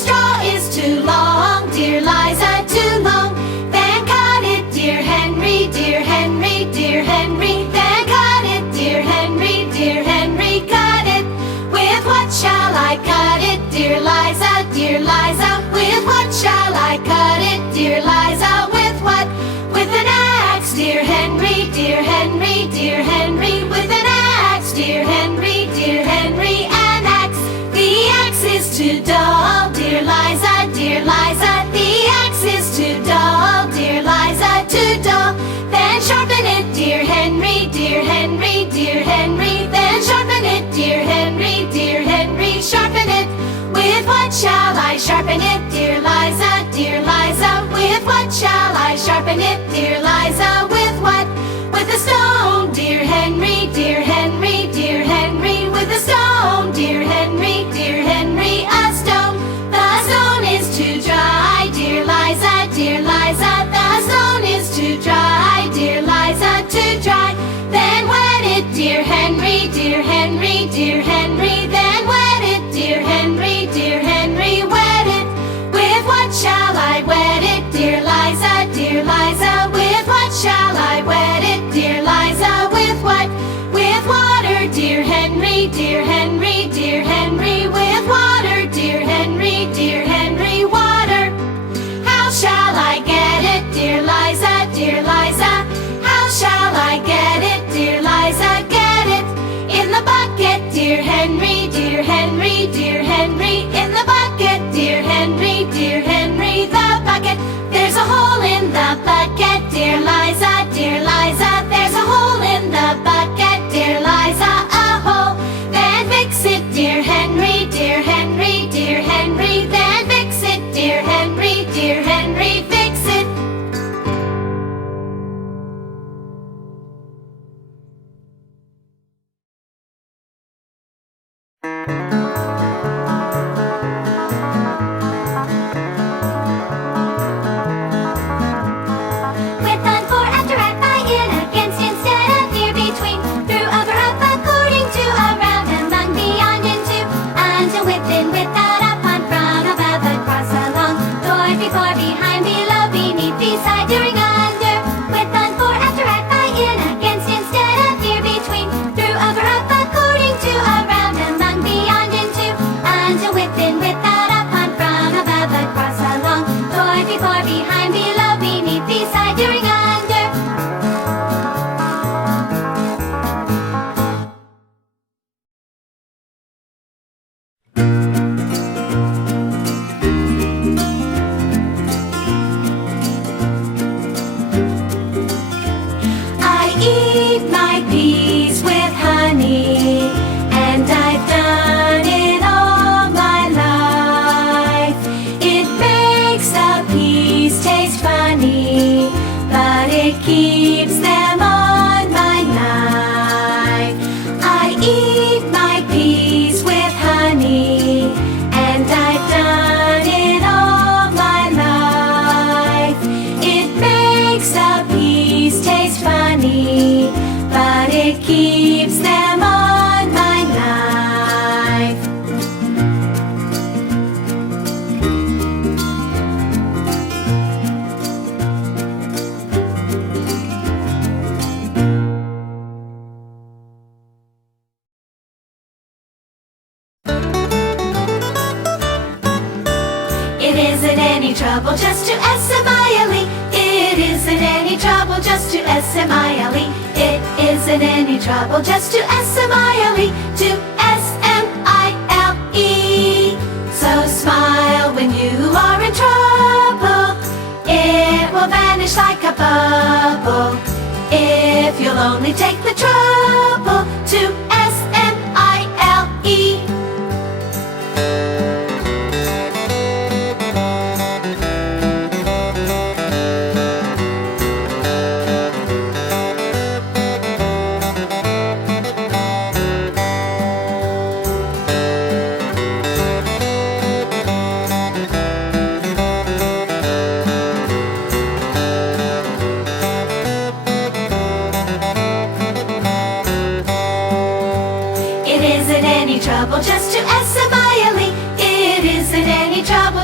straw is too long, dear Liza, too long. Then cut it, dear Henry, dear Henry, dear Henry. Then cut it, dear Henry, dear Henry, cut it. With what shall I cut it, dear Liza, dear Liza? With what shall I cut it, dear Liza? With what? With an axe, dear Henry, dear Henry, dear Henry. With an axe, dear Henry, dear Henry, an axe. The axe is too dull, dear Liza, dear Liza. The axe is too dull, dear Liza, too dull. Then sharpen it, dear Henry, dear Henry, dear Henry. Then sharpen it, dear Henry, dear Henry, sharpen it. With what shall I sharpen it, dear Liza, dear Liza? With what shall I sharpen it, dear Liza? With what? With a stone, dear Henry, dear Henry, dear Henry. With a stone, dear Henry, dear Henry, a stone. The stone is too dry, dear Liza, dear Liza. The stone is too dry, dear Liza, too dry. Then wet it, dear Henry, dear Henry, dear Henry. Then wet it, dear Henry, dear Henry, wet it. With what shall I wet it, dear Liza, dear Liza? With what shall I wet it, dear Liza? With what? With water, dear Henry, dear Henry, dear Henry. With water, dear Henry, dear Henry, water. How shall I get it, dear Liza, dear Liza? How shall I get it, dear Liza? Get it in the bucket, dear Henry, dear Henry, dear Henry. In the bucket, dear Henry, dear Henry, the bucket. There's a hole in the bucket, dear Liza, dear Liza. There's a hole in the bucket, dear Liza, a hole. Then fix it, dear Henry, dear Henry, dear Henry. Then fix it, dear Henry, dear Henry, fix it. With on for after at by in against instead of near between. Through over up according to around among beyond into. Until within without upon from above across along. Toward before behind below beneath beside during under. With on for after at by in against instead of near between. Through over up according to around among beyond into. Until within without upon from above across along. Toward before behind below beneath beside during under. I eat my peas with honey, and I've done it all my life. It makes the peas taste funny, but it keeps them on my knife. I eat my peas with honey, and I've done it all my life. It makes the peas taste funny, but it keeps them on my knife. It isn't any trouble just to S-M-I-L-E. It isn't any trouble just to S-M-I-L-E. It isn't any trouble just to S-M-I-L-E. To S-M-I-L-E. So smile when you are in trouble. It will vanish like a bubble if you'll only take the trouble to S-M-I-L-E. trouble just to S-M-I-L-E. It isn't any trouble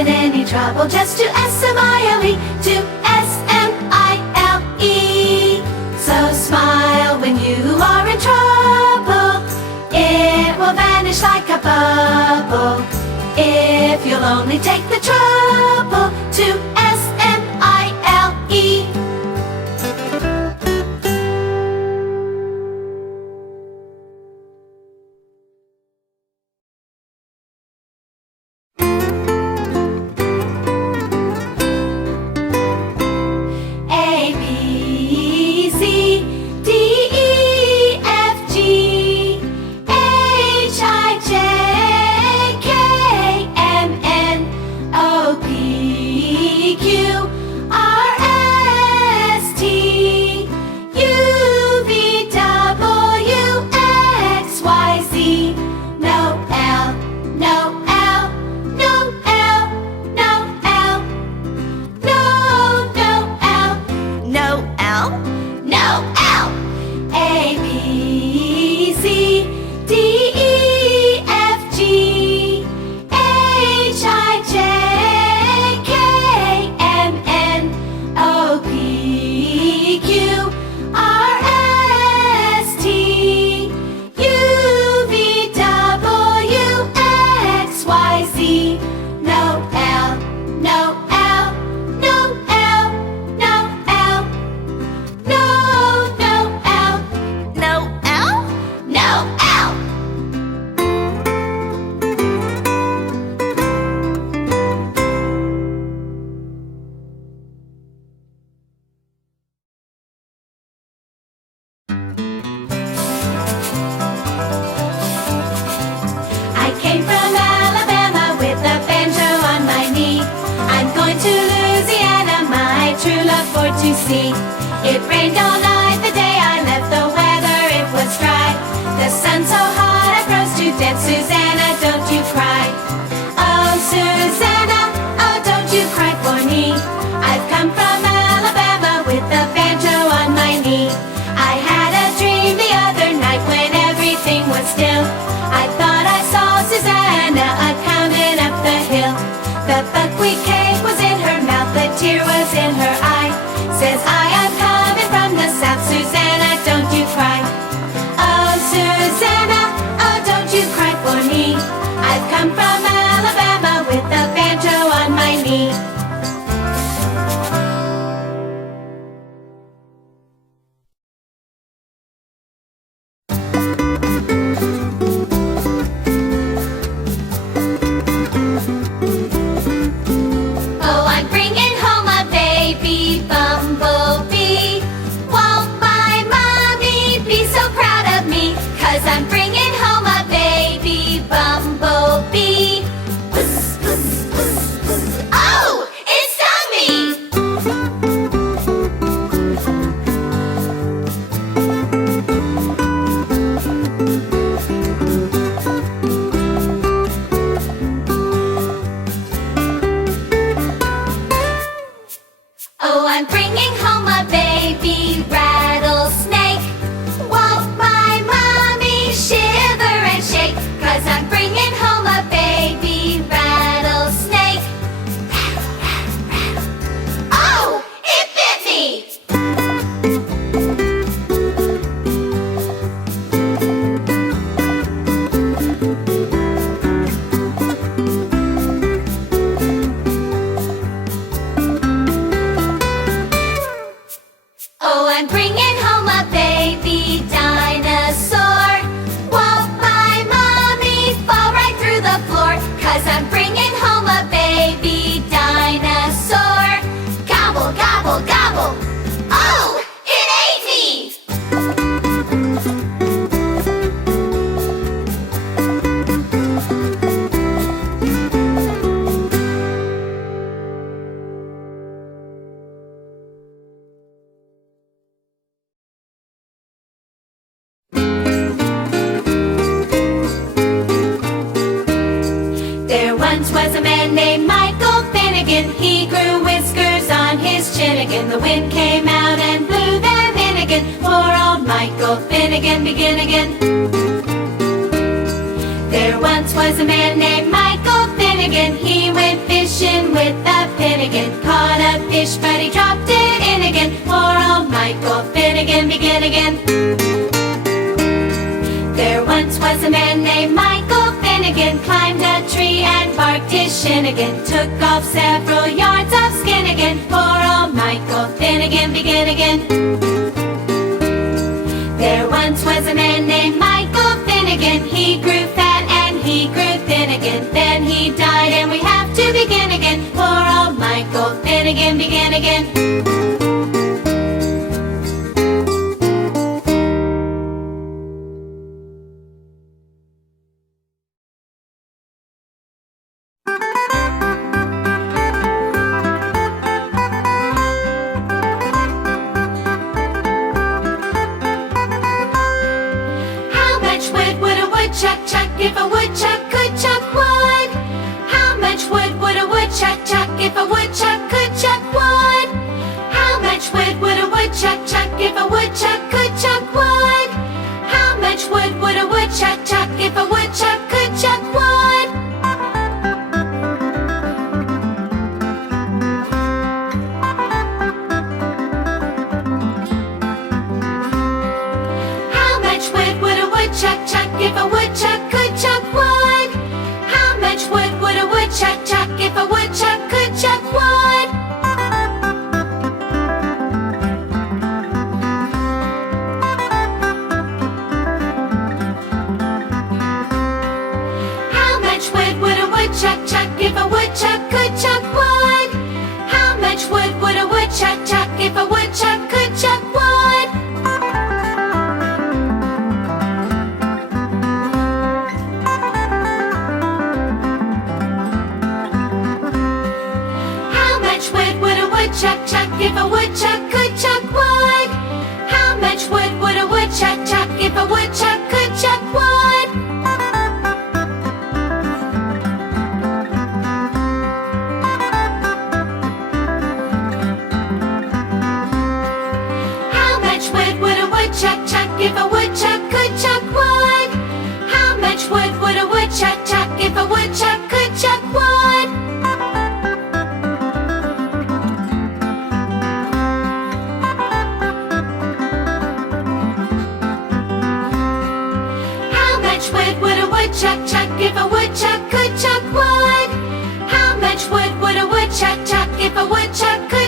in any trouble, just to S-M-I-L-E, to S-M-I-L-E. So smile when you are in trouble, it will vanish like a bubble, if you'll only take the trouble to S-M-I-L-E. To see. It rained all night the day I left, the weather it was dry. The sun so hot I froze to death. Susanna, don't you cry. Oh Susanna, oh don't you cry for me. I've come from Alabama with a banjo on my knee. I had a dream the other night when everything was still. I thought I saw Susanna a-coming up the hill. The buckwheat cake was in her mouth, the tear was in her eye. Says I am coming from the south, Susanna, don't you cry. Oh Susanna, oh don't you cry for me. I've come from Alabama with a banjo on my knee. Oh, I'm bringing home a baby bumblebee. Won't my mommy be so proud of me? 'Cause I'm bringing home a baby bumblebee. Buzz, buzz, buzz, buzz. Oh, it stung me! Oh, I'm bringing home a baby rattlesnake. Won't my mommy shiver and shake? 'Cause I'm bringing home a baby rattlesnake. Oh, it bit me! Oh, I'm bringing home a baby dinosaur. Won't my mommy fall right through the floor? 'Cause I'm bringing home a baby dinosaur. Gobble, gobble, gobble. Oh, it ate me! There once was a man named Michael Finnegan. He grew whiskers on his chin again. The wind came out and blew them in again. Poor old Michael Finnegan, begin again. There once was a man named Michael Finnegan. He went fishing with a Finnegan. Caught a fish, but he dropped it in again. Poor old Michael Finnegan, begin again. There once was a man named Michael Finnegan. Climbed a tree and barked his shin again. Took off several yards of skin again. Poor old Michael Finnegan, begin again. There once was a man named Michael Finnegan. He grew fat and he grew thin again. Then he died and we have to begin again. Poor old Michael Finnegan, begin again. If a woodchuck could chuck wood? How much wood would a woodchuck chuck if a woodchuck could chuck wood? How much wood would a woodchuck chuck if a woodchuck could chuck wood? How much wood would a woodchuck chuck if a woodchuck could chuck wood? How much wood would a woodchuck chuck if a woodchuck could chuck wood? How much wood would a woodchuck chuck if a woodchuck could chuck wood? How much wood would a woodchuck chuck if a woodchuck could chuck wood? How much wood would a woodchuck chuck if a woodchuck could chuck wood? Chuck, chuck, if a woodchuck could chuck wood? How much wood would a woodchuck chuck if a woodchuck could chuck wood? How much wood would a woodchuck chuck if a woodchuck could chuck wood? How much wood would a woodchuck chuck if a woodchuck could chuck wood? Chuck, chuck, if a woodchuck could chuck wood? How much wood would a woodchuck chuck if a woodchuck could